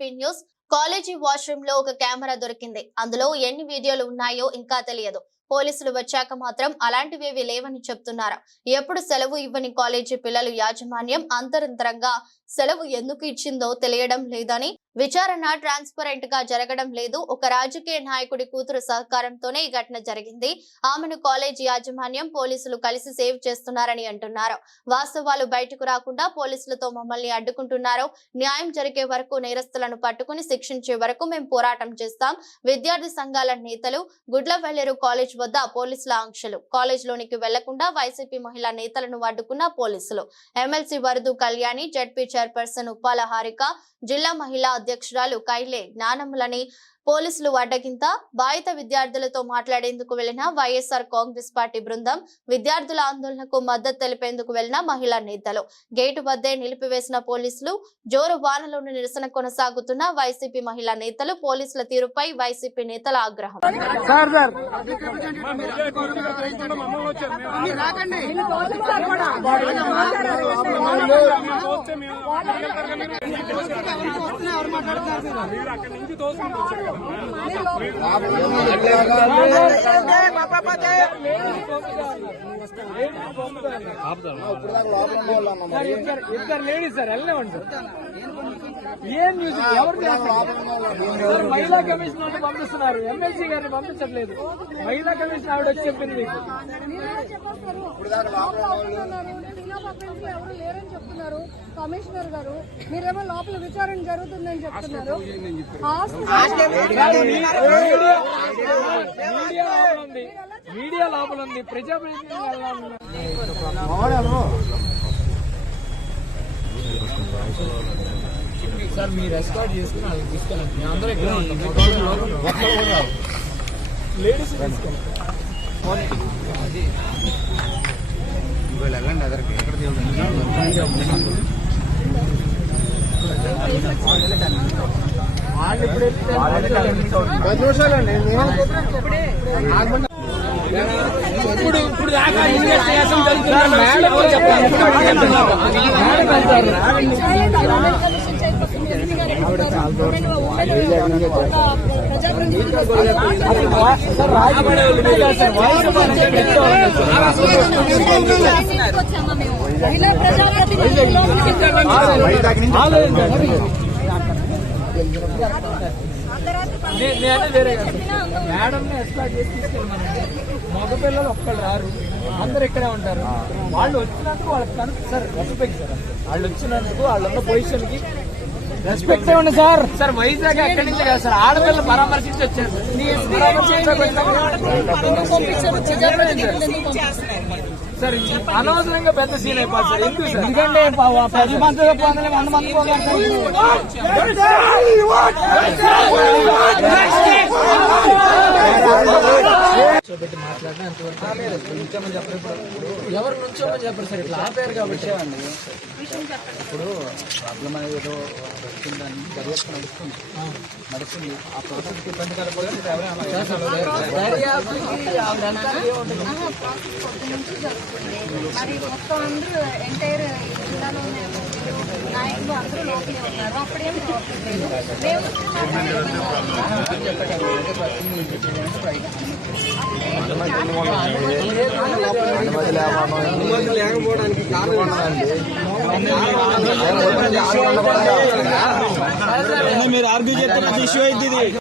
SP news. College వాష్రూమ్లో ఒక camera దొరికింది. అందులో ఎన్ని వీడియోలు ఉన్నాయో ఇంకా తెలియదు. పోలీసులు వచ్చాక మాత్రం అలాంటివేవి లేవని చెప్తున్నారు. ఎప్పుడు సెలవు ఇవ్వని కాలేజీ పిల్లలు యాజమాన్యం అంతరంతరంగా సెలవు ఎందుకు ఇచ్చిందో తెలియడం లేదని విచారణ ట్రాన్స్పరెంట్గా జరగడం లేదు. ఒక రాజకీయ నాయకుడి కూతురు సహకారంతోనే ఈ ఘటన జరిగింది. ఆమెను కాలేజీ యాజమాన్యం పోలీసులు కలిసి సేవ్ చేస్తున్నారని అంటున్నారు. వాస్తవాలు బయటకు రాకుండా పోలీసులతో మమ్మల్ని అడ్డుకుంటున్నారు. న్యాయం జరిగే వరకు నేరస్తులను పట్టుకుని శిక్షించే వరకు మేము పోరాటం చేస్తాం. విద్యార్థి సంఘాల నేతలు గుడ్లవెల్లేరు కాలేజ్ వద్ద పోలీసుల ఆంక్షలు. కాలేజ్ లోనికి వెళ్ళకుండా వైసీపీ మహిళా నేతలను అడ్డుకున్న పోలీసులు. MLC Varadu Kalyani ZP chairperson Uppala Harika జిల్లా మహిళా అధ్యక్షురాలు కైలే జ్ఞానములని పోలీసులు అడ్డగింత బాధిత విద్యార్థులతో మాట్లాడేందుకు వెళ్ళిన వైఎస్ఆర్ కాంగ్రెస్ పార్టీ బృందం విద్యార్థుల ఆందోళనకు మద్దతు తెలిపేందుకు వెళ్ళిన మహిళా నేతలు. గేటు వద్దే నిలిపివేసిన పోలీసులు జోరు వానలోని నిరసన కొనసాగుతున్న వైసీపీ మహిళా నేతలు పోలీసుల తీరుపై వైసీపీ నేతల ఆగ్రహం. సార్ సార్ ఇద్దరు ఇద్దరు లేడీస్ సార్ వెళ్ళలేమండి ఏం మ్యూజిక్ ఎవరు చేస్తారు? మహిళా కమిషన్ వాళ్ళు పంపిస్తున్నారు ఎమ్మెల్సీ గారిని పంపించట్లేదు మహిళా కమిషన్ ఆవిడ వచ్చి చెప్పింది మీకు మీరేం చెప్పొస్తారు? లోపల ఎవరు లేరని చెప్తున్నారు కమిషనర్ గారు మీరేమో లోపల విచారణ జరుగుతుందని చెప్తున్నారు. మీడియా లోపల ఉంది? సార్ మీరు ఎస్కాట్ చేసుకుని అది తీసుకెళ్ళండి. మేము అందరూ ఇక్కడ ఉంటాం. లేడీస్ తీసుకెళ్ళండి. వాళ్ళు ఇప్పుడు ఇప్పుడు ఇప్పుడు దాకా ఇన్వెస్టిగేషన్ జరుగుతుంది మేడం వచ్చామా మేము నేనే వేరే కాదు మేడం ఎస్కాట్ చేసి తీసుకెళ్ళమనండి మగపిల్లలు ఒక్కళ్ళు రారు అందరు ఇక్కడే ఉంటారు వాళ్ళు వచ్చినందుకు వాళ్ళకి కను సార్ రెస్పెక్ట్ సార్. వాళ్ళు వచ్చినందుకు వాళ్ళున్న పొజిషన్కి రెస్పెక్ట్ ఇవ్వండి సార్ సార్ వైజాగ్ ఎక్కడి నుంచి కాదు సార్ ఆడపిల్లలు పరామర్శించి వచ్చారు సార్ అనవసరంగా పెద్ద సీన్ అయిపోతుంది సార్ ఎందుకు సార్ ఎందుకంటే పది మంది వంద మంది కూర్చోబెట్టి మాట్లాడినా ఇప్పుడు ఎవరు నుంచోమని చెప్పరు సార్ ఇట్లా ఆపారు కాబట్టి ఇప్పుడు ప్రాబ్లం అనేది ఏదో వచ్చిందని దర్యాప్తు నడుస్తుంది నడుస్తుంది ఆ ప్రాసెస్ ఇబ్బంది జరుగుతుంది మరి మొత్తం అందరూ ఎంటైర్ జిల్లాలోనే నాయకులు అందరూ లోపలే ఉన్నారు. లేకపోవడానికి కారణం మీరు ఆర్గ్యూ చేస్తున్న ఇష్యూ అయితే ఇది.